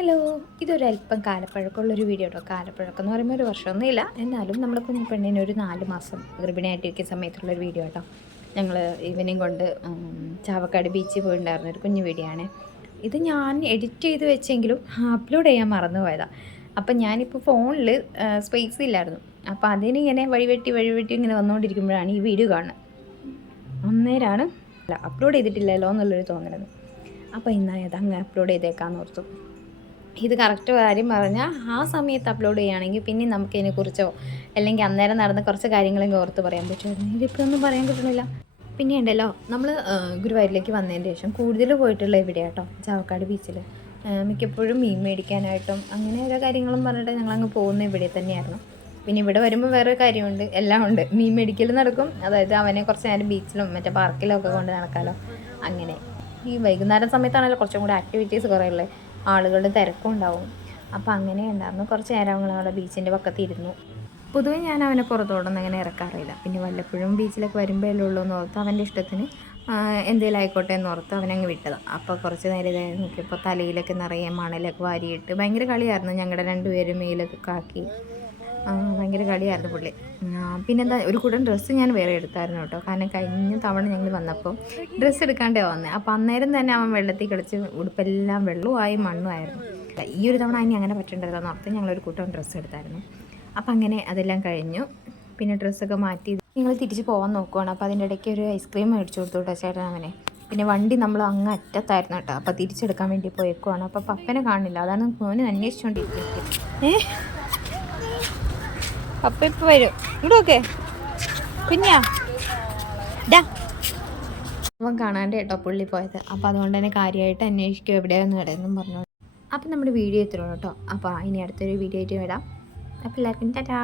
Hello, ഇതൊരല്പം കാലപ്പഴക്കമുള്ളൊരു video കേട്ടോ. കാലപ്പഴക്കം എന്ന് പറയുമ്പോൾ ഒരു വർഷമൊന്നുമില്ല, എന്നാലും നമ്മുടെ കുഞ്ഞു പെണ്ണിന് ഒരു 4 മാസം ഗർഭിണിയായിട്ടിരിക്കുന്ന സമയത്തുള്ളൊരു വീഡിയോ കേട്ടോ. ഞങ്ങൾ ഇവനെയും കൊണ്ട് ചാവക്കാട് ബീച്ചിൽ പോയിട്ടുണ്ടായിരുന്ന ഒരു കുഞ്ഞു വീഡിയോ ആണ് ഇത്. ഞാൻ എഡിറ്റ് ചെയ്ത് വെച്ചെങ്കിലും അപ്ലോഡ് ചെയ്യാൻ മറന്നു പോയതാണ്. അപ്പം ഞാനിപ്പോൾ ഫോണിൽ സ്പേസ് ഇല്ലായിരുന്നു. അപ്പോൾ അതിനിങ്ങനെ വഴിവെട്ടി ഇങ്ങനെ വന്നുകൊണ്ടിരിക്കുമ്പോഴാണ് ഈ വീഡിയോ കാണുന്നത്. അന്നേരമാണ് അപ്ലോഡ് ചെയ്തിട്ടില്ലല്ലോ എന്നുള്ളൊരു തോന്നണത്. അപ്പോൾ ഇന്നായത് അങ്ങ് അപ്ലോഡ് ചെയ്തേക്കാമെന്ന് ഓർത്തു. ഇത് കറക്റ്റ് കാര്യം പറഞ്ഞാൽ ആ സമയത്ത് അപ്ലോഡ് ചെയ്യുകയാണെങ്കിൽ പിന്നെ നമുക്കതിനെക്കുറിച്ചോ അല്ലെങ്കിൽ അന്നേരം നടന്ന കുറച്ച് കാര്യങ്ങളെങ്കിൽ ഓർത്ത് പറയാൻ പറ്റുമായിരുന്നു. ഇതിപ്പോൾ ഒന്നും പറയാൻ പറ്റണില്ല. പിന്നെ ഉണ്ടല്ലോ, നമ്മൾ ഗുരുവായൂരിലേക്ക് വന്നതിന് ശേഷം കൂടുതൽ പോയിട്ടുള്ള ഇവിടെ കേട്ടോ, ചാവക്കാട് ബീച്ചിൽ. മിക്കപ്പോഴും മീൻ മേടിക്കാനായിട്ടും അങ്ങനെ ഓരോ കാര്യങ്ങളും പറഞ്ഞിട്ട് ഞങ്ങളങ്ങ് പോകുന്ന ഇവിടെ തന്നെയായിരുന്നു. പിന്നെ ഇവിടെ വരുമ്പോൾ വേറൊരു കാര്യമുണ്ട്, എല്ലാം ഉണ്ട്. മീൻ മേടിക്കൽ നടക്കും, അതായത് അവനെ കുറച്ച് നേരം ബീച്ചിലും മറ്റേ പാർക്കിലും ഒക്കെ കൊണ്ട് നടക്കാമല്ലോ. അങ്ങനെ ഈ വൈകുന്നേരം സമയത്താണല്ലോ കുറച്ചും കൂടി ആക്ടിവിറ്റീസ് കുറേ ഉള്ളത്, ആളുകളുടെ തിരക്കും ഉണ്ടാവും. അപ്പോൾ അങ്ങനെ ഉണ്ടായിരുന്നു. കുറച്ച് നേരം ഞങ്ങളവിടെ ബീച്ചിൻ്റെ പക്കത്തിരുന്നു. പൊതുവേ ഞാൻ അവനെ പുറത്തോട്ടൊന്നും അങ്ങനെ ഇറക്കാറില്ല. പിന്നെ വല്ലപ്പോഴും ബീച്ചിലൊക്കെ വരുമ്പോഴല്ലേ ഉള്ളൂ എന്ന് ഓർത്ത് അവൻ്റെ ഇഷ്ടത്തിന് എന്തെങ്കിലും ആയിക്കോട്ടെ എന്ന് ഓർത്ത് അവനങ്ങ് വിട്ടതാണ്. അപ്പോൾ കുറച്ച് നേരം ഇതായി നോക്കിയപ്പോൾ തലയിലൊക്കെ നിറയെ മണലൊക്കെ വാരിയിട്ട് ഭയങ്കര കളിയായിരുന്നു. ഞങ്ങളുടെ രണ്ടുപേരും മേലൊക്കെ കാക്കി ഭയങ്കര കളിയായിരുന്നു പുള്ളി. പിന്നെന്താ, ഒരു കൂട്ടം ഡ്രസ്സ് ഞാൻ വേറെ എടുത്തായിരുന്നു കേട്ടോ. കാരണം കഴിഞ്ഞ തവണ ഞങ്ങൾ വന്നപ്പോൾ ഡ്രസ്സ് എടുക്കാണ്ടേ വന്നത്. അപ്പോൾ അന്നേരം തന്നെ അവൻ വെള്ളത്തിൽ കളിച്ച് ഉടുപ്പെല്ലാം വെള്ളവുമായി മണ്ണുമായിരുന്നു. ഈ ഒരു തവണ അതിന് അങ്ങനെ പറ്റേണ്ടതെന്ന് ഓർത്ത് ഞങ്ങളൊരു കൂട്ടം ഡ്രസ്സ് എടുത്തായിരുന്നു. അപ്പോൾ അങ്ങനെ അതെല്ലാം കഴിഞ്ഞു. പിന്നെ ഡ്രസ്സൊക്കെ മാറ്റി ഞങ്ങൾ തിരിച്ച് പോകാൻ നോക്കുവാണ്. അപ്പോൾ അതിൻ്റെ ഇടയ്ക്ക് ഒരു ഐസ്ക്രീം മേടിച്ചു കൊടുത്തു കേട്ടോ ചേട്ടൻ അവനെ. പിന്നെ വണ്ടി നമ്മൾ അങ്ങ് അറ്റത്തായിരുന്നു കേട്ടോ. അപ്പോൾ തിരിച്ചെടുക്കാൻ വേണ്ടി പോയേക്കുവാണ്. അപ്പോൾ പപ്പനെ കാണില്ല, അതാണ് മോന് അന്വേഷിച്ചുകൊണ്ടിരിക്കുന്നത്. അപ്പം ഇപ്പം വരും ഇങ്ങോട്ടൊക്കെ കുഞ്ഞാ ഡാ. അവൻ കാണാണ്ട് കേട്ടോ പുള്ളി പോയത്. അപ്പോൾ അതുകൊണ്ട് തന്നെ കാര്യമായിട്ട് അന്വേഷിക്കും എവിടെയാണെന്ന് കടയെന്നും പറഞ്ഞു. അപ്പം നമ്മുടെ വീഡിയോ എത്തുള്ളൂ കേട്ടോ. അപ്പോൾ ഇനി അടുത്തൊരു വീഡിയോ ആയിട്ട് വരാം. അപ്പോൾ എല്ലാവർക്കും ടാറ്റാ.